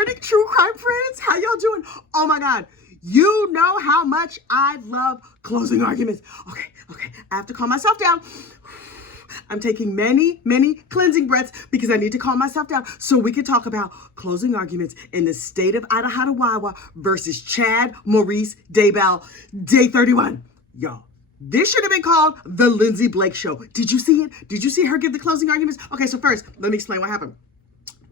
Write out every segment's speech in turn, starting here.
morning, true crime friends. How y'all doing? Oh my God. You know how much I love closing arguments. Okay. I have to calm myself down. I'm taking many cleansing breaths because I need to calm myself down so we can talk about closing arguments in the state of Idaho versus Chad Maurice Daybell, day 31. Y'all, this should have been called the Lindsay Blake Show. Did you see it? Did you see her give the closing arguments? Okay, so first, let me explain what happened.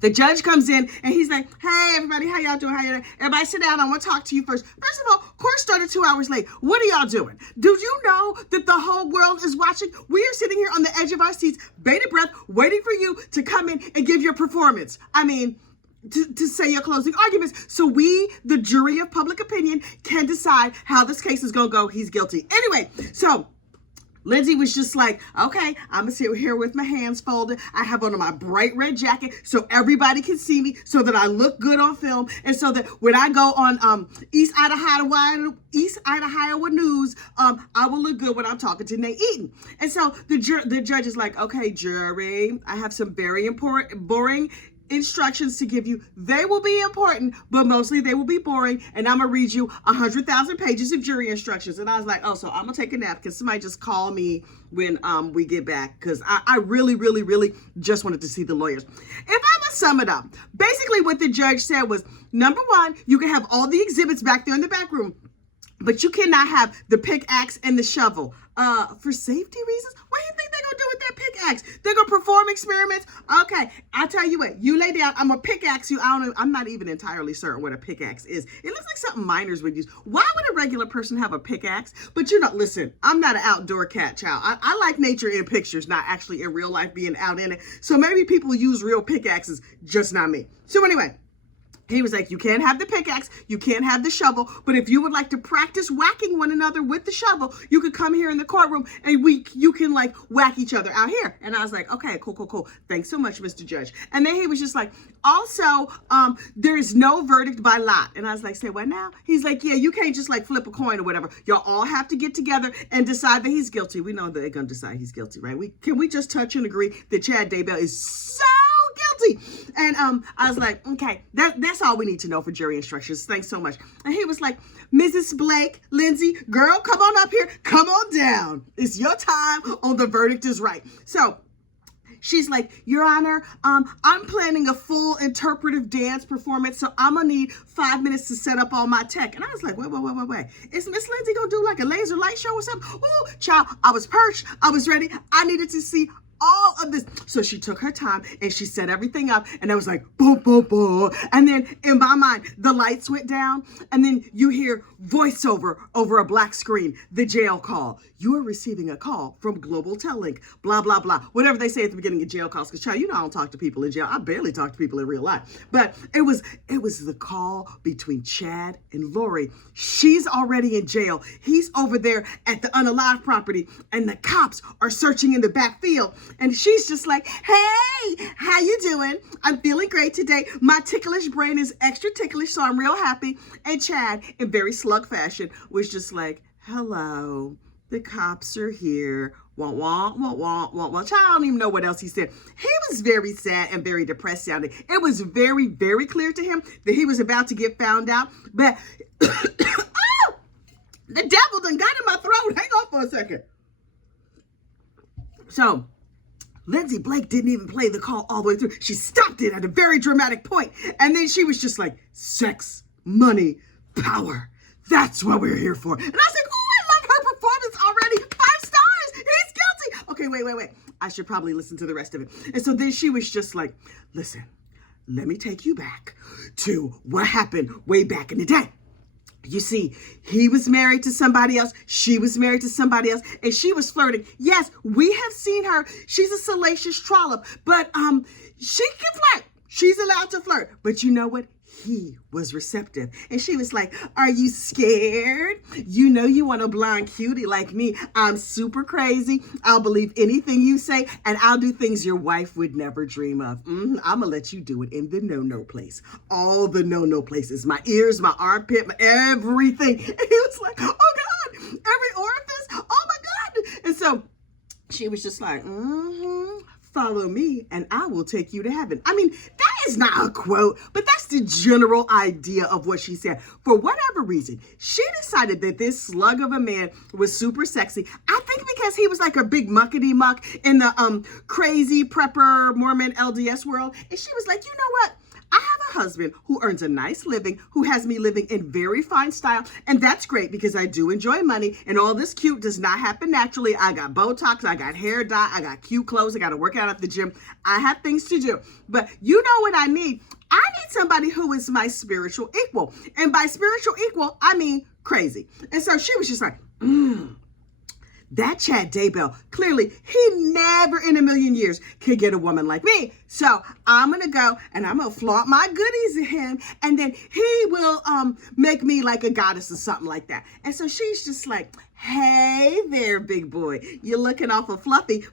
The judge comes in and he's like, hey, everybody, how y'all doing? How you doing? Everybody sit down. I want to talk to you first. First of all, court started 2 hours late. What are y'all doing? Do you know that the whole world is watching? We are sitting here on the edge of our seats, bated breath, waiting for you to come in and give your performance. I mean, to say your closing arguments. So we, the jury of public opinion, can decide how this case is going to go. He's guilty. Anyway, so Lindsay was just like, okay, I'm going to sit here with my hands folded. I have on my bright red jacket so everybody can see me, so that I look good on film, and so that when I go on East Idaho News, I will look good when I'm talking to Nate Eaton. And so the judge is like, okay, jury, I have some very important, boring instructions to give you. They will be important, but mostly they will be boring. And I'm gonna read you 100,000 pages of jury instructions. And I was like, oh, so I'm gonna take a nap because somebody just call me when we get back, because I really just wanted to see the lawyers. If I'm gonna sum it up, basically what the judge said was, number one, you can have all the exhibits back there in the back room, but you cannot have the pickaxe and the shovel. For safety reasons? What do you think they're going to do with that pickaxe? They're going to perform experiments? Okay, I'll tell you what. You lay down. I'm going to pickaxe you. I'm not even entirely certain what a pickaxe is. It looks like something miners would use. Why would a regular person have a pickaxe? But listen, I'm not an outdoor cat child. I like nature in pictures, not actually in real life being out in it. So maybe people use real pickaxes, just not me. So anyway, he was like, you can't have the pickaxe, you can't have the shovel, but if you would like to practice whacking one another with the shovel, you could come here in the courtroom and you can like whack each other out here. And I was like, okay, cool. Thanks so much, Mr. Judge. And then he was just like, also, there is no verdict by lot. And I was like, say what now? He's like, yeah, you can't just like flip a coin or whatever. Y'all all have to get together and decide that he's guilty. We know that they're going to decide he's guilty, right? Can we just touch and agree that Chad Daybell is so guilty? And I was like, okay, that's all we need to know for jury instructions. Thanks so much. And he was like, Mrs. Blake, Lindsay, girl, come on up here. Come on down. It's your time on The Verdict is Right. So she's like, Your Honor, I'm planning a full interpretive dance performance, so I'm going to need 5 minutes to set up all my tech. And I was like, wait. Is Miss Lindsay going to do like a laser light show or something? Ooh, child, I was perched. I was ready. I needed to see all of this. So she took her time and she set everything up, and I was like, boom. And then in my mind, the lights went down, and then you hear voiceover over a black screen, the jail call. You are receiving a call from Global Tellink, blah, blah, blah. Whatever they say at the beginning of jail calls, because child, I don't talk to people in jail. I barely talk to people in real life. But it was the call between Chad and Lori. She's already in jail. He's over there at the unalive property, and the cops are searching in the backfield. And she's just like, hey, how you doing? I'm feeling great today. My ticklish brain is extra ticklish, so I'm real happy. And Chad, in very slug fashion, was just like, hello, the cops are here. Wah, wah. Child, I don't even know what else he said. He was very sad and very depressed sounding. It was very clear to him that he was about to get found out. But oh, the devil done got in my throat. Hang on for a second. So Lindsay Blake didn't even play the call all the way through. She stopped it at a very dramatic point. And then she was just like, sex, money, power. That's what we're here for. And I was like, oh, I love her performance already. 5 stars. He's guilty. Okay, wait. I should probably listen to the rest of it. And so then she was just like, listen, let me take you back to what happened way back in the day. You see, he was married to somebody else. She was married to somebody else, and she was flirting. Yes, we have seen her. She's a salacious trollop, but she can flirt. She's allowed to flirt. But you know what? He was receptive. And she was like, are you scared? You know you want a blonde cutie like me. I'm super crazy. I'll believe anything you say, and I'll do things your wife would never dream of. I'm going to let you do it in the no-no place. All the no-no places. My ears, my armpit, my everything. And he was like, oh God, every orifice. Oh my God. And so she was just like, follow me and I will take you to heaven. I mean, that is not a quote, but that's the general idea of what she said. For whatever reason, she decided that this slug of a man was super sexy. I think because he was like a big muckety muck in the crazy prepper Mormon LDS world. And she was like, you know what? I have a husband who earns a nice living, who has me living in very fine style. And that's great because I do enjoy money, and all this cute does not happen naturally. I got Botox, I got hair dye, I got cute clothes, I got to work out at the gym. I have things to do. But you know what I need? I need somebody who is my spiritual equal. And by spiritual equal, I mean crazy. And so she was just like, that Chad Daybell, clearly he never in a million years could get a woman like me. So I'm going to go and I'm going to flaunt my goodies to him. And then he will make me like a goddess or something like that. And so she's just like, hey there, big boy. You're looking awful fluffy.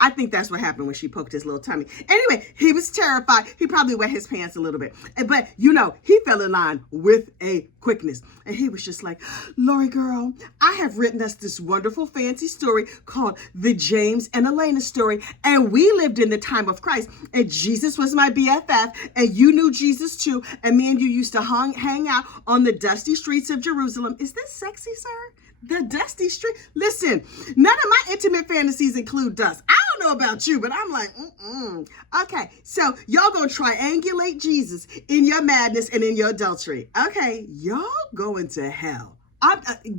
I think that's what happened when she poked his little tummy. Anyway, he was terrified. He probably wet his pants a little bit. But, you know, he fell in line with a quickness. And he was just like, Lori girl, I have written us this wonderful fancy story called The James and Elena Story. And we lived in the time of Christ. And Jesus was my BFF. And you knew Jesus too. And me and you used to hang out on the dusty streets of Jerusalem. Is this sexy, sir? The dusty street. Listen, none of my intimate fantasies include dust. I don't know about you, but I'm like, Okay, so y'all gonna triangulate Jesus in your madness and in your adultery. Okay, y'all going to hell.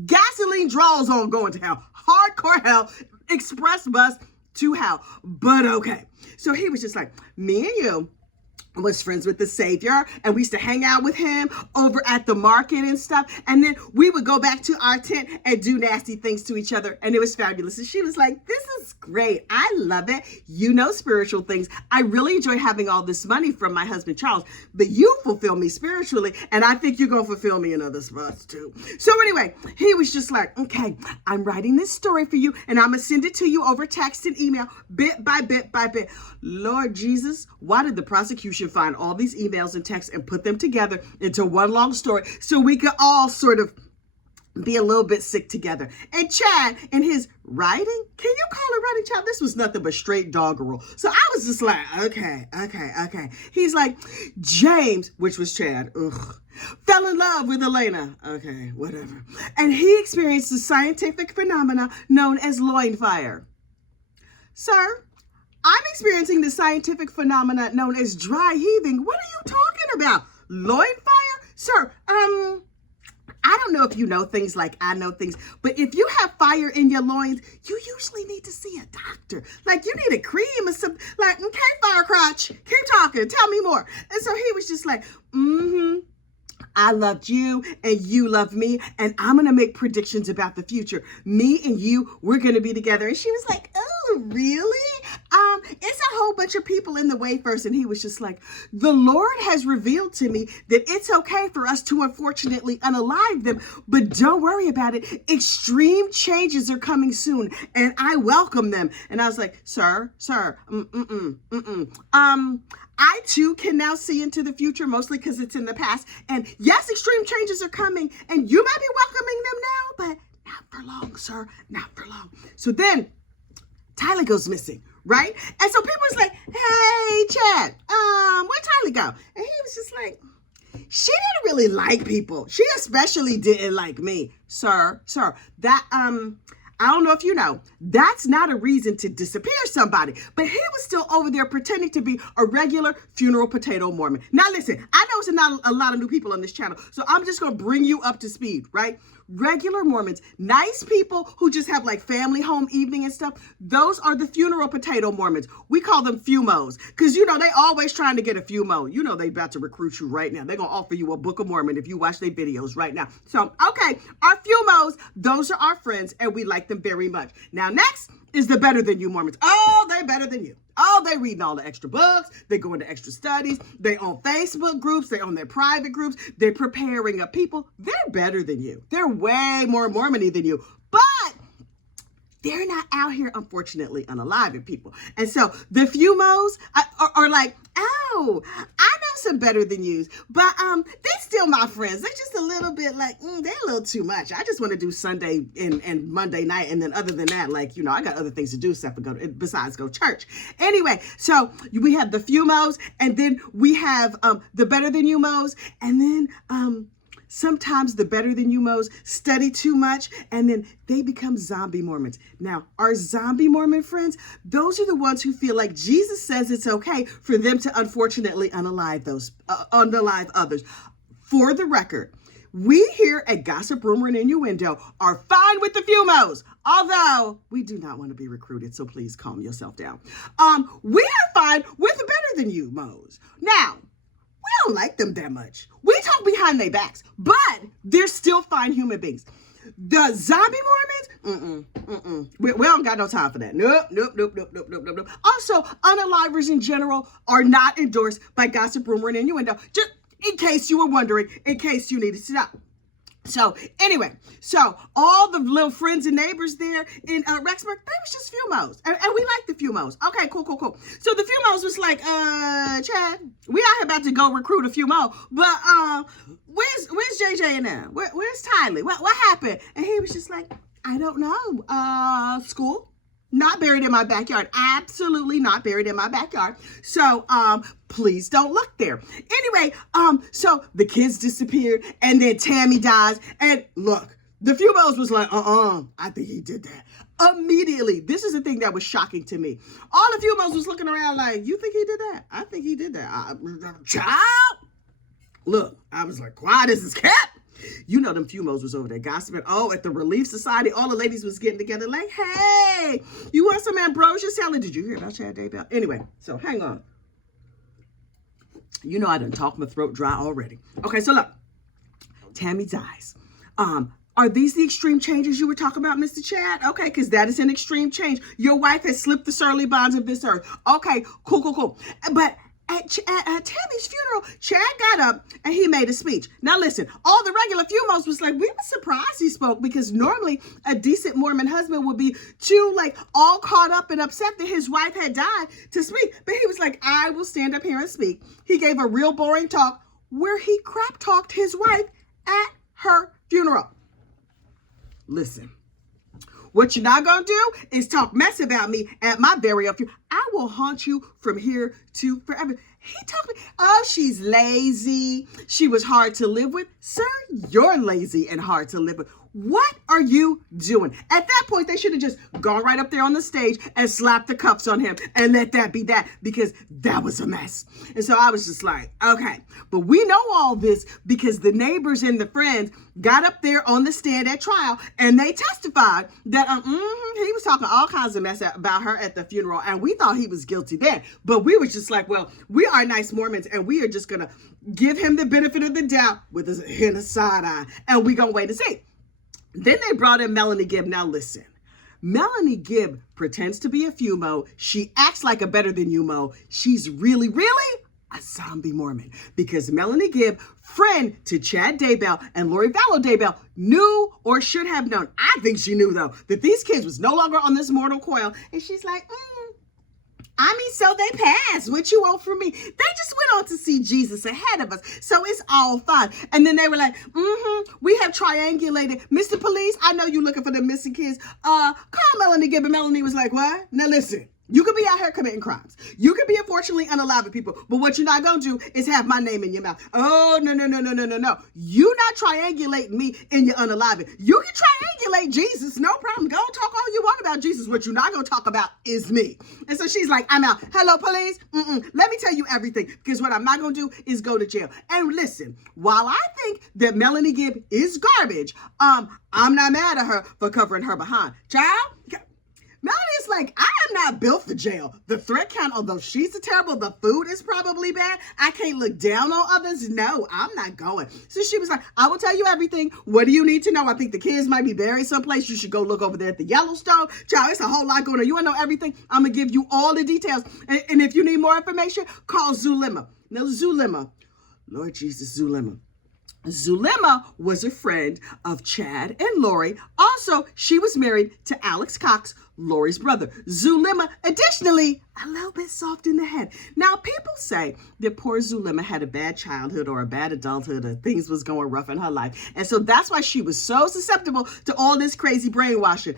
Gasoline draws on going to hell. Hardcore hell. Express bus to hell. But okay. So he was just like, me and you was friends with the Savior, and we used to hang out with him over at the market and stuff. And then we would go back to our tent and do nasty things to each other. And it was fabulous. And she was like, this is great. I love it. You know spiritual things. I really enjoy having all this money from my husband, Charles, but you fulfill me spiritually. And I think you're going to fulfill me in other spots too. So anyway, he was just like, okay, I'm writing this story for you and I'm going to send it to you over text and email bit by bit by bit. Lord Jesus, why did the prosecution find all these emails and texts and put them together into one long story so we could all sort of be a little bit sick together? And Chad, in his writing, can you call it writing, Chad? This was nothing but straight doggerel. So I was just like, okay. He's like, James, which was Chad, fell in love with Elena. Okay, whatever. And he experienced the scientific phenomena known as loin fire. Sir, I'm experiencing the scientific phenomena known as dry heaving. What are you talking about? Loin fire? Sir, I don't know if you know things like I know things, but if you have fire in your loins, you usually need to see a doctor. Like you need a cream or something. Like, okay, fire crotch, keep talking, tell me more. And so he was just like, I loved you and you loved me, and I'm going to make predictions about the future. Me and you, we're going to be together. And she was like, oh, really? It's a whole bunch of people in the way first. And he was just like, the Lord has revealed to me that it's okay for us to unfortunately unalive them, but don't worry about it. Extreme changes are coming soon and I welcome them. And I was like, sir, I too can now see into the future, mostly because it's in the past. And yes, extreme changes are coming and you might be welcoming them now, but not for long, sir, not for long. So then Tyler goes missing, right? And so people was like, hey, Chad, where'd Tyler go? And he was just like, she didn't really like people. She especially didn't like me. Sir, that, I don't know if you know, that's not a reason to disappear somebody. But he was still over there pretending to be a regular funeral potato Mormon. Now listen, I know it's not a lot of new people on this channel, so I'm just going to bring you up to speed, right? Regular Mormons, nice people who just have like family home evening and stuff. Those are the funeral potato Mormons. We call them fumos because, you know, they always trying to get a fumo. You know, they about to recruit you right now. They're going to offer you a Book of Mormon if you watch their videos right now. So, okay, our fumos, those are our friends and we like them very much. Now, next is the better than you Mormons. Oh, they're better than you. Oh, they reading all the extra books. They go into extra studies. They own Facebook groups. They own their private groups. They're preparing up people. They're better than you. They're way more Mormon-y than you. But they're not out here, unfortunately, unaliving people. And so the few mo's are like, oh, I know some better than yous, but they still my friends. They're just a little bit like, they're a little too much. I just want to do Sunday and Monday night, and then other than that, like, I got other things to do except for besides go to church. Anyway, so we have the few mo's, and then we have the better than you mo's, and then sometimes the better than you mo's study too much, and then they become zombie Mormons. Now, our zombie Mormon friends, those are the ones who feel like Jesus says it's okay for them to unfortunately unalive others. For the record, we here at Gossip, Rumor, and Innuendo are fine with the few mo's, although we do not want to be recruited, so please calm yourself down. We are fine with the better than you mo's. Now, we don't like them that much. We talk behind their backs, but they're still fine human beings. The zombie Mormons, we don't got no time for that. Nope. Also, unalivers in general are not endorsed by Gossip, Rumor, and Innuendo. Just in case you were wondering, in case you needed to know. So anyway, all the little friends and neighbors there in Rexburg, they was just Fumos. And we like the Fumos. Okay, cool. So the Fumos was like, Chad, we out here about to go recruit a Fumo, but where's JJ and them? Where's Tylee? What happened? And he was just like, I don't know. School. Not buried in my backyard. Absolutely not buried in my backyard. So, please don't look there. Anyway, so the kids disappeared, and then Tammy dies. And look, the Fumos was like, I think he did that. Immediately. This is the thing that was shocking to me. All the Fumos was looking around like, you think he did that? I think he did that. Child. Look, I was like, quiet as is kept. Them Fumos was over there gossiping. Oh, at the Relief Society, all the ladies was getting together like, hey, you want some ambrosia salad? Did you hear about Chad Daybell? Anyway, so hang on. I done talked my throat dry already. Okay, so look, Tammy dies. Are these the extreme changes you were talking about, Mr. Chad? Okay, because that is an extreme change. Your wife has slipped the surly bonds of this earth. Okay, cool. But at Tammy's funeral, Chad got up and he made a speech. Now listen, all the regular Fumos was like, we were surprised he spoke, because normally a decent Mormon husband would be too all caught up and upset that his wife had died to speak. But he was like, I will stand up here and speak. He gave a real boring talk where he crap talked his wife at her funeral. Listen. What you're not going to do is talk mess about me at my burial. I will haunt you from here to forever. He told me, oh, she's lazy. She was hard to live with. Sir, you're lazy and hard to live with. What are you doing? At that point, they should have just gone right up there on the stage and slapped the cuffs on him and let that be that, because that was a mess. And so I was just like, okay, but we know all this because the neighbors and the friends got up there on the stand at trial and they testified that he was talking all kinds of mess about her at the funeral, and we thought he was guilty then. But we were just like, well, we are nice Mormons and we are just going to give him the benefit of the doubt with a hint of side eye, and we going to wait and see. Then they brought in Melanie Gibb. Now listen, Melanie Gibb pretends to be a Fumo. She acts like a better than you Mo. She's really a zombie Mormon, because Melanie Gibb, friend to Chad Daybell and Lori Vallow Daybell, knew or should have known. I think she knew though that these kids was no longer on this mortal coil, and she's like, so they passed. What you want from me? They just went on to see Jesus ahead of us, so it's all fine. And then they were like, we have triangulated. Mr. Police, I know you looking for the missing kids. Call Melanie Gibb. And Melanie was like, what? Now listen. You could be out here committing crimes. You could be unfortunately unaliving people. But what you're not going to do is have my name in your mouth. Oh, no. You not triangulating me in your unaliving. You can triangulate Jesus. No problem. Go talk all you want about Jesus. What you're not going to talk about is me. And so she's like, I'm out. Hello, police. Let me tell you everything. Because what I'm not going to do is go to jail. And listen, while I think that Melanie Gibb is garbage, I'm not mad at her for covering her behind. Child, Melanie is like, I am not built for jail. The threat count, although she's terrible, the food is probably bad. I can't look down on others. No, I'm not going. So she was like, I will tell you everything. What do you need to know? I think the kids might be buried someplace. You should go look over there at the Yellowstone. Child, it's a whole lot going on. You want to know everything? I'm going to give you all the details. And if you need more information, call Zulema. Now, Zulema, Lord Jesus, Zulema. Zulema was a friend of Chad and Lori. Also, she was married to Alex Cox, Lori's brother. Zulema, additionally, a little bit soft in the head. Now, people say that poor Zulema had a bad childhood or a bad adulthood, or things was going rough in her life. And so that's why she was so susceptible to all this crazy brainwashing.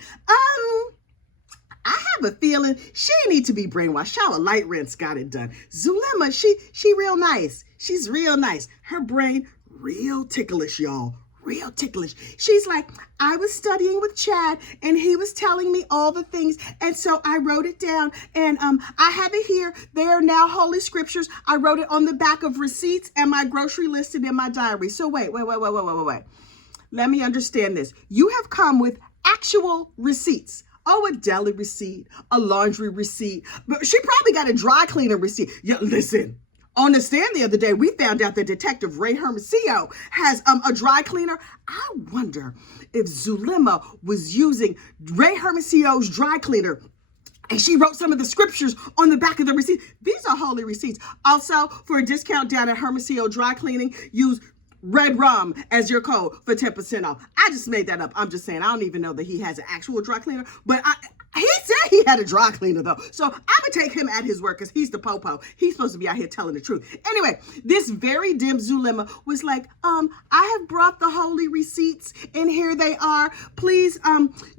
I have a feeling she need to be brainwashed. Shower light rinse got it done. Zulema, she real nice. She's real nice. Her brain real ticklish, y'all. Real ticklish. She's like, I was studying with Chad and he was telling me all the things. And so I wrote it down and I have it here. They are now holy scriptures. I wrote it on the back of receipts and my grocery list and in my diary. So wait. Let me understand this. You have come with actual receipts. Oh, a deli receipt, a laundry receipt. But she probably got a dry cleaner receipt. Yeah, listen. On the stand the other day, we found out that Detective Ray Hermosillo has a dry cleaner. I wonder if Zulema was using Ray Hermosillo's dry cleaner and she wrote some of the scriptures on the back of the receipt. These are holy receipts. Also, for a discount down at Hermosillo Dry Cleaning, use Red Rum as your code for 10% off. I just made that up. I'm just saying, I don't even know that he has an actual dry cleaner, but he said he had a dry cleaner though. So I'm gonna take him at his word because he's the popo. He's supposed to be out here telling the truth. Anyway, this very dim Zulema was like, I have brought the holy receipts and here they are. Please,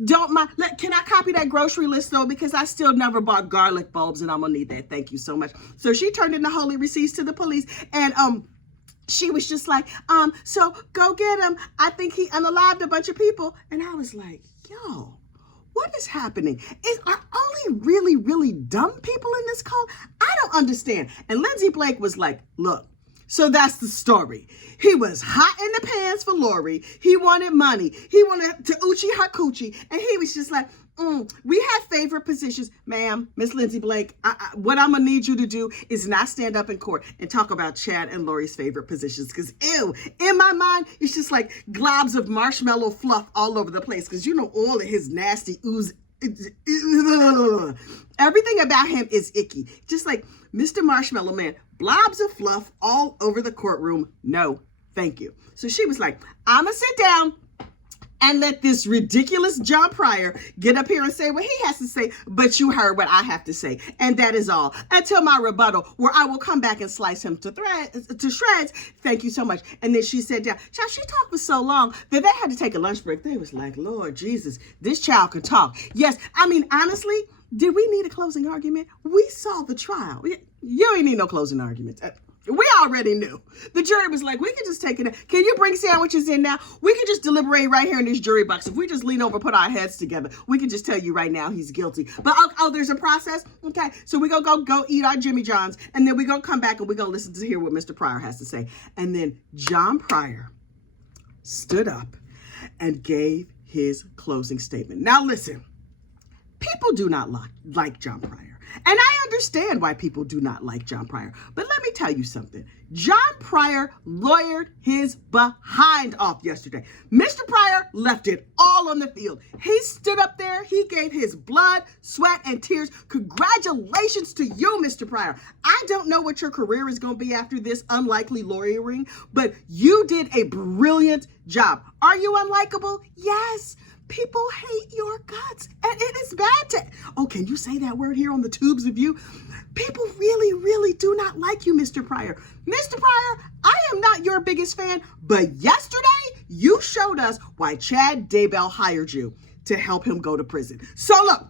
don't mind. Can I copy that grocery list though? Because I still never bought garlic bulbs and I'm gonna need that. Thank you so much. So she turned in the holy receipts to the police and, she was just like, so go get him. I think he unalived a bunch of people. And I was like, yo, what is happening? Are only really, really dumb people in this cult? I don't understand. And Lindsay Blake was like, look, so that's the story. He was hot in the pants for Lori. He wanted money. He wanted to Uchi her coochie. And he was just like, we have favorite positions. Ma'am, Miss Lindsay Blake, what I'm going to need you to do is not stand up in court and talk about Chad and Lori's favorite positions. Because, ew, in my mind, it's just like globs of marshmallow fluff all over the place. Because you know all of his nasty ooze. Everything about him is icky. Just like Mr. Marshmallow Man, blobs of fluff all over the courtroom. No, thank you. So she was like, I'm going to sit down and let this ridiculous John Pryor get up here and say what he has to say, but you heard what I have to say. And that is all. Until my rebuttal, where I will come back and slice him to shreds. Thank you so much. And then she said, yeah, child, she talked for so long that they had to take a lunch break. They was like, Lord Jesus, this child can talk. Yes, I mean, honestly, did we need a closing argument? We saw the trial. You ain't need no closing arguments. We already knew. The jury was like, we can just take it. Can you bring sandwiches in now? We can just deliberate right here in this jury box. If we just lean over, put our heads together, we can just tell you right now he's guilty. But there's a process. Okay, so we're going to go eat our Jimmy Johns, and then we're going to come back and we're going to listen to hear what Mr. Pryor has to say. And then John Pryor stood up and gave his closing statement. Now listen, people do not like John Pryor. And I understand why people do not like John Pryor. But let me tell you something. John Pryor lawyered his behind off yesterday. Mr. Pryor left it all on the field. He stood up there. He gave his blood, sweat, and tears. Congratulations to you, Mr. Pryor. I don't know what your career is going to be after this unlikely lawyering, but you did a brilliant job. Are you unlikable? Yes. People hate your guts, and it is bad to, can you say that word here on the tubes of you? People really, really do not like you, Mr. Pryor. Mr. Pryor, I am not your biggest fan, but yesterday you showed us why Chad Daybell hired you to help him go to prison. So look,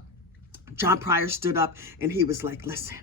John Pryor stood up and he was like, listen,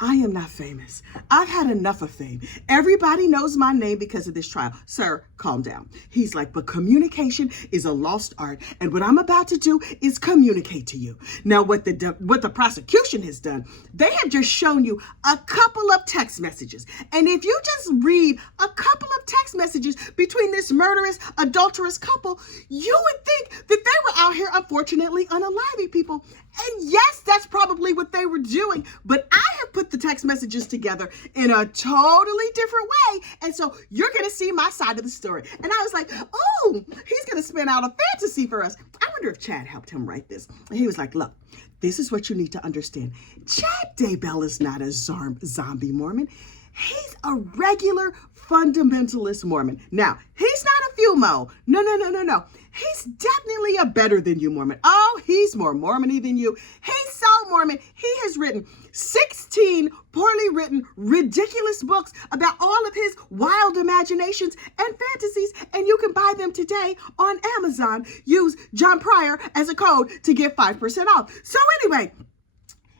I am not famous. I've had enough of fame. Everybody knows my name because of this trial. Sir, calm down. He's like, but communication is a lost art. And what I'm about to do is communicate to you. Now, what the prosecution has done, they have just shown you a couple of text messages. And if you just read a couple of text messages between this murderous, adulterous couple, you would think that they were out here, unfortunately, unaliving people. And yes, that's probably what they were doing. But I have put the text messages together in a totally different way. And so you're going to see my side of the story. And I was like, oh, he's going to spin out a fantasy for us. I wonder if Chad helped him write this. And he was like, look, this is what you need to understand. Chad Daybell is not a zombie Mormon. He's a regular fundamentalist Mormon. Now, he's not a FUMO. No. He's definitely a better than you Mormon. Oh, he's more Mormon-y than you. He's so Mormon. He has written 16 poorly written, ridiculous books about all of his wild imaginations and fantasies, and you can buy them today on Amazon. Use John Pryor as a code to get 5% off. So anyway,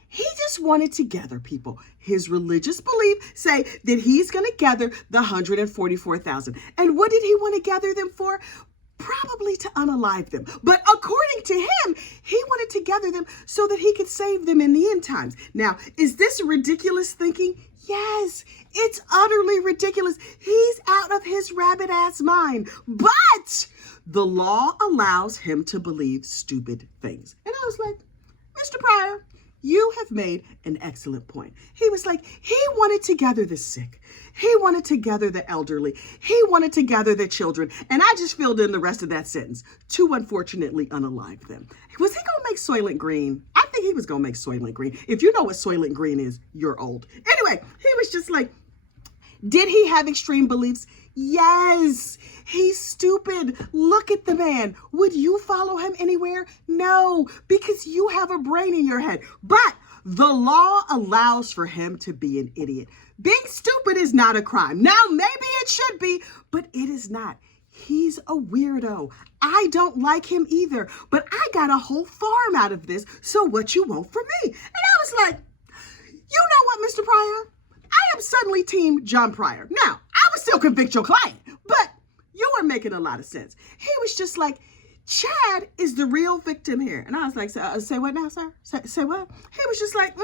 he just wanted to gather people. His religious belief say that he's going to gather the 144,000. And what did he want to gather them for? Probably to unalive them. But according to him, he wanted to gather them so that he could save them in the end times. Now, is this ridiculous thinking? Yes, it's utterly ridiculous. He's out of his rabbit ass mind. But the law allows him to believe stupid things. And I was like, Mr. Pryor, you have made an excellent point. He was like, he wanted to gather the sick. He wanted to gather the elderly. He wanted to gather the children. And I just filled in the rest of that sentence. To unfortunately unalive them. Was he going to make Soylent Green? I think he was going to make Soylent Green. If you know what Soylent Green is, you're old. Anyway, he was just like, did he have extreme beliefs? Yes, he's stupid. Look at the man. Would you follow him anywhere? No, because you have a brain in your head. But the law allows for him to be an idiot. Being stupid is not a crime. Now, maybe it should be, but it is not. He's a weirdo. I don't like him either, but I got a whole farm out of this, so what you want from me? And I was like, you know what, Mr. Pryor? I am suddenly team John Pryor. Now, I would still convict your client, but you were making a lot of sense. He was just like, Chad is the real victim here. And I was like, say what now, sir? Say what? He was just like,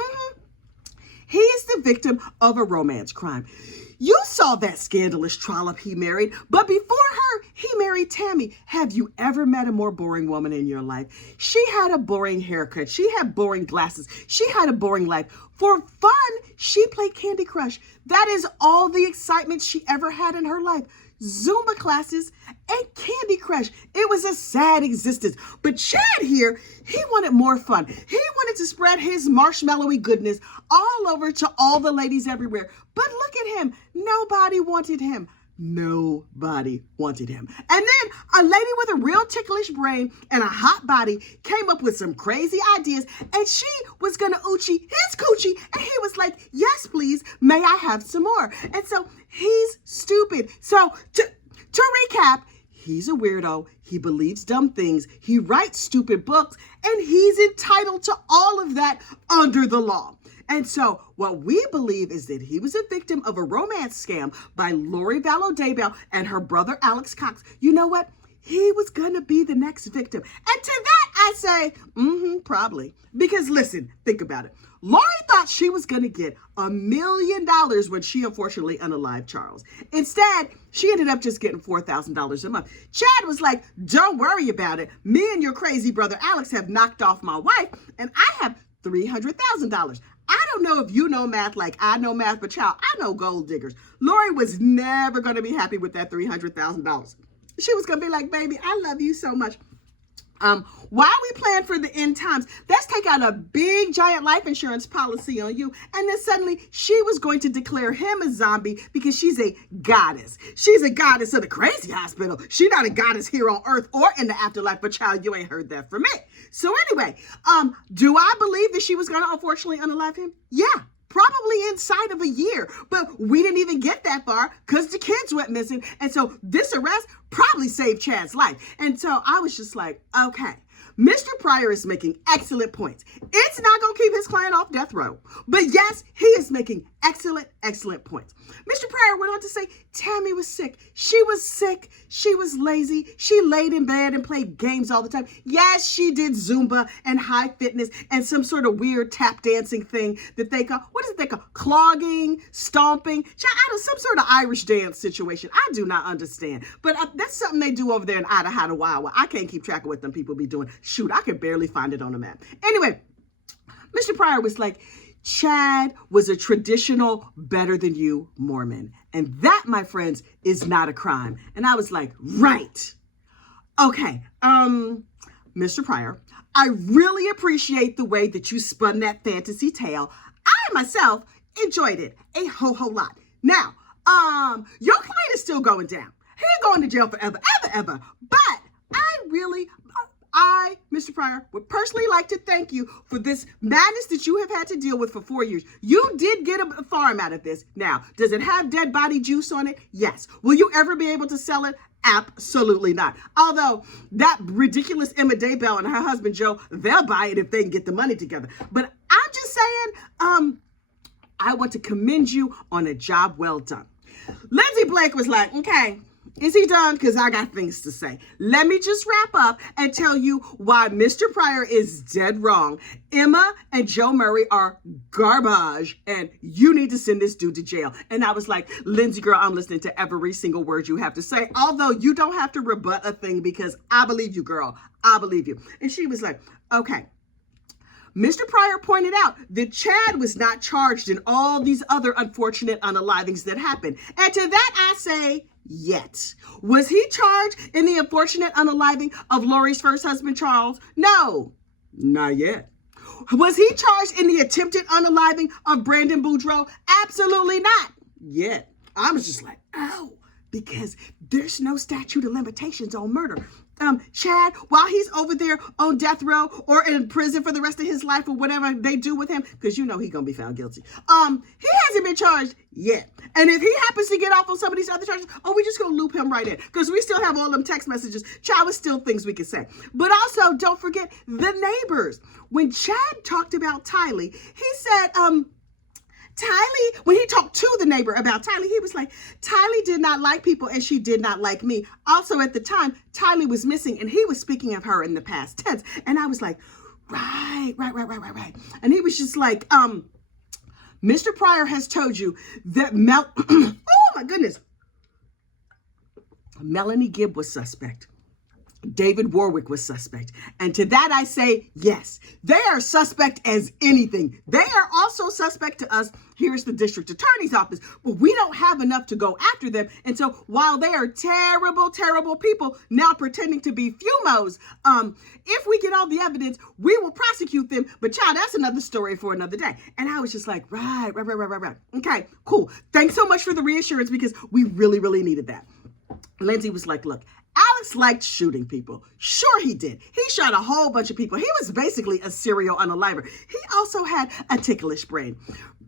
He is the victim of a romance crime. You saw that scandalous trollop he married, but before her, he married Tammy. Have you ever met a more boring woman in your life? She had a boring haircut. She had boring glasses. She had a boring life. For fun, she played Candy Crush. That is all the excitement she ever had in her life. Zumba classes and Candy Crush. It was a sad existence. But Chad here, he wanted more fun. He wanted to spread his marshmallowy goodness all over to all the ladies everywhere. But look at him. Nobody wanted him. Nobody wanted him. And then a lady with a real ticklish brain and a hot body came up with some crazy ideas, and she was gonna Uchi his coochie, and he was like, yes, please, may I have some more? And so he's stupid. So to recap, he's a weirdo. He believes dumb things. He writes stupid books, and he's entitled to all of that under the law. And so what we believe is that he was a victim of a romance scam by Lori Vallow Daybell and her brother Alex Cox. You know what? He was going to be the next victim. And to that I say, probably. Because listen, think about it. Lori thought she was going to get $1 million when she unfortunately unalived Charles. Instead, she ended up just getting $4,000 a month. Chad was like, don't worry about it. Me and your crazy brother Alex have knocked off my wife, and I have $300,000. I don't know if you know math like I know math, but child, I know gold diggers. Lori was never going to be happy with that $300,000. She was going to be like, baby, I love you so much. While we plan for the end times, let's take out a big giant life insurance policy on you. And then suddenly she was going to declare him a zombie because she's a goddess. She's a goddess of the crazy hospital. She's not a goddess here on earth or in the afterlife, but child, you ain't heard that from me. So anyway, do I believe that she was going to unfortunately unalive him? Yeah. Probably inside of a year, but we didn't even get that far because the kids went missing. And so this arrest probably saved Chad's life. And so I was just like, okay, Mr. Pryor is making excellent points. It's not going to keep his client off death row. But yes, he is making excellent points. Mr. Pryor went on to say, Tammy was sick. She was sick. She was lazy. She laid in bed and played games all the time. Yes, she did Zumba and high fitness and some sort of weird tap dancing thing that they call, what is it they call? Clogging, stomping, some sort of Irish dance situation. I do not understand. But that's something they do over there in Idaho, Iowa. I can't keep track of what them people be doing. Shoot, I can barely find it on the map. Anyway, Mr. Pryor was like, Chad was a traditional better than you Mormon. And that, my friends, is not a crime. And I was like, right. Okay, Mr. Pryor, I really appreciate the way that you spun that fantasy tale. I myself enjoyed it a whole lot. Now, your client is still going down. He ain't going to jail forever, ever. But I, Mr. Pryor, would personally like to thank you for this madness that you have had to deal with for 4 years. You did get a farm out of this. Now, does it have dead body juice on it? Yes. Will you ever be able to sell it? Absolutely not. Although that ridiculous Emma Daybell and her husband Joe, they'll buy it if they can get the money together. But I'm just saying, I want to commend you on a job well done. Lindsay Blake was like, okay, is he done? Because I got things to say. Let me just wrap up and tell you why Mr. Pryor is dead wrong. Emma and Joe Murray are garbage, and you need to send this dude to jail. And I was like, Lindsay, girl, I'm listening to every single word you have to say, although you don't have to rebut a thing because I believe you, girl. I believe you. And she was like, okay. Mr. Pryor pointed out that Chad was not charged in all these other unfortunate unalivings that happened. And to that I say, yet. Was he charged in the unfortunate unaliving of Lori's first husband, Charles? No, not yet. Was he charged in the attempted unaliving of Brandon Boudreaux? Absolutely not yet. I was just like, oh, because there's no statute of limitations on murder. Chad, while he's over there on death row or in prison for the rest of his life or whatever they do with him, because you know he's gonna be found guilty. He hasn't been charged yet. And if he happens to get off on some of these other charges, we just gonna loop him right in, because we still have all them text messages. Chad was still things we could say. But also, don't forget the neighbors. When Chad talked about Tylee, he said, Tylee, when he talked to the neighbor about Tylee, he was like, Tylee did not like people and she did not like me. Also, at the time, Tylee was missing and he was speaking of her in the past tense. And I was like, right. And he was just like, Mr. Pryor has told you that oh my goodness. Melanie Gibb was suspect. David Warwick was suspect. And to that I say, yes, they are suspect as anything. They are also suspect to us. Here's the district attorney's office, but we don't have enough to go after them. And so while they are terrible, terrible people now pretending to be fumos, if we get all the evidence, we will prosecute them. But child, that's another story for another day. And I was just like, right. Okay, cool. Thanks so much for the reassurance, because we really, really needed that. Lindsay was like, look, Alex liked shooting people. Sure he did. He shot a whole bunch of people. He was basically a serial unaliver. He also had a ticklish brain.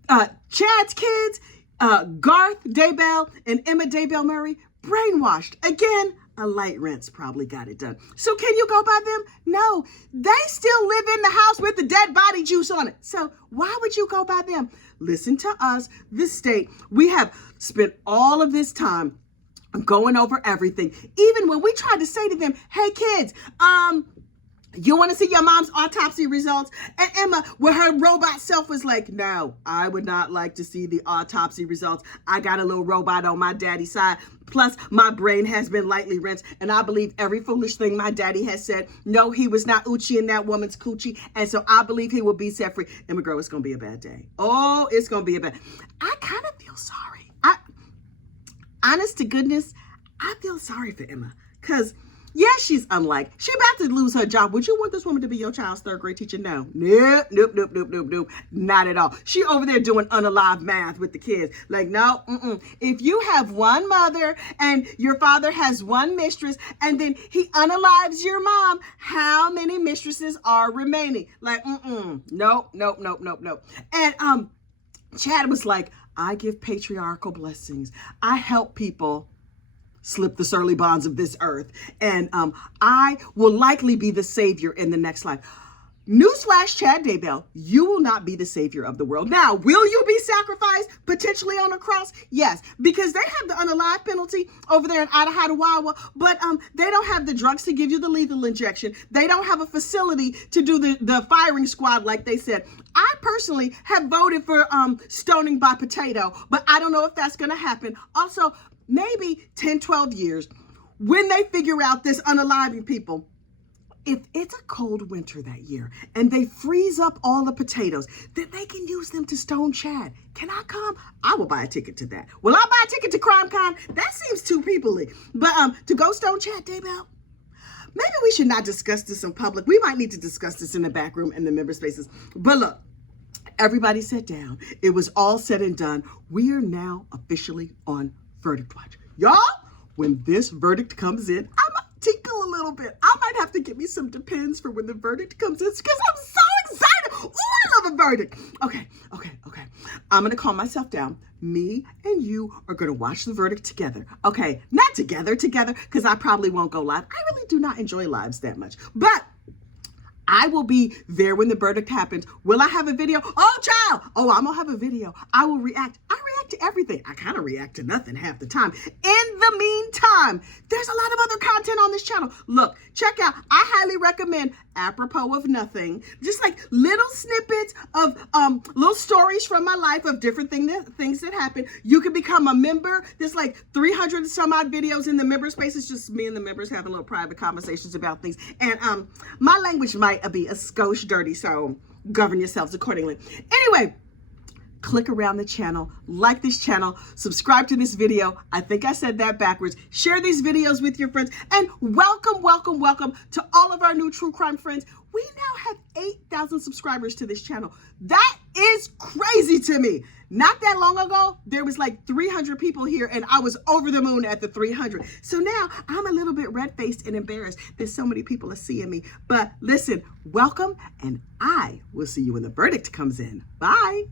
Chad's kids, Garth Daybell and Emma Daybell Murray, brainwashed. Again, a light rinse probably got it done. So can you go by them? No, they still live in the house with the dead body juice on it. So why would you go by them? Listen to us, this state. We have spent all of this time going over everything. Even when we tried to say to them, hey kids, you want to see your mom's autopsy results? And Emma, with her robot self, was like, no, I would not like to see the autopsy results. I got a little robot on my daddy's side. Plus, my brain has been lightly rinsed, and I believe every foolish thing my daddy has said. No, he was not Uchi in that woman's coochie, and so I believe he will be set free. Emma, girl, it's going to be a bad day. Oh, it's going to be a bad. I kind of feel sorry. Honest to goodness, I feel sorry for Emma, because yeah, she's unlike. She about to lose her job. Would you want this woman to be your child's third grade teacher? No. Nope. Not at all. She over there doing unalive math with the kids. Like, no, If you have one mother and your father has one mistress and then he unalives your mom, how many mistresses are remaining? Like, Nope. And Chad was like, I give patriarchal blessings. I help people slip the surly bonds of this earth. And I will likely be the savior in the next life. Newsflash, Chad Daybell, you will not be the savior of the world. Now, will you be sacrificed potentially on a cross? Yes, because they have the unalive penalty over there in Idaho, but they don't have the drugs to give you the lethal injection. They don't have a facility to do the firing squad like they said. I personally have voted for stoning by potato, but I don't know if that's going to happen. Also, maybe 10, 12 years, when they figure out this unaliving people, if it's a cold winter that year and they freeze up all the potatoes, then they can use them to stone Chad. Can I come? I will buy a ticket to that. Will I buy a ticket to CrimeCon? That seems too people-y. But to go stone Chad Daybell? Maybe we should not discuss this in public. We might need to discuss this in the back room in the member spaces. But look, Everybody sat down. It was all said and done. We are now officially on verdict watch. Y'all, when this verdict comes in, I might tinkle a little bit. I might have to get me some Depends for when the verdict comes in because I'm so excited. Ooh, I love a verdict. Okay. I'm going to calm myself down. Me and you are going to watch the verdict together. Okay, not together, because I probably won't go live. I really do not enjoy lives that much. But I will be there when the verdict happens. Will I have a video? Oh, child. Oh, I'm going to have a video. I will react. I react to everything. I kind of react to nothing half the time. In the meantime, there's a lot of other content on this channel. Look, check out. I highly recommend Apropos of Nothing. Just like little snippets of little stories from my life of different things that happen. You can become a member. There's like 300 and some odd videos in the member space. It's just me and the members having little private conversations about things. And my language might be a skosh dirty, so govern yourselves accordingly. Anyway, click around the channel, like this channel, subscribe to this video. I think I said that backwards. Share these videos with your friends, and welcome to all of our new true crime friends. We now have 8,000 subscribers to this channel. That is crazy to me. Not that long ago, there was like 300 people here, and I was over the moon at the 300. So now I'm a little bit red-faced and embarrassed that so many people are seeing me. But listen, welcome, and I will see you when the verdict comes in. Bye.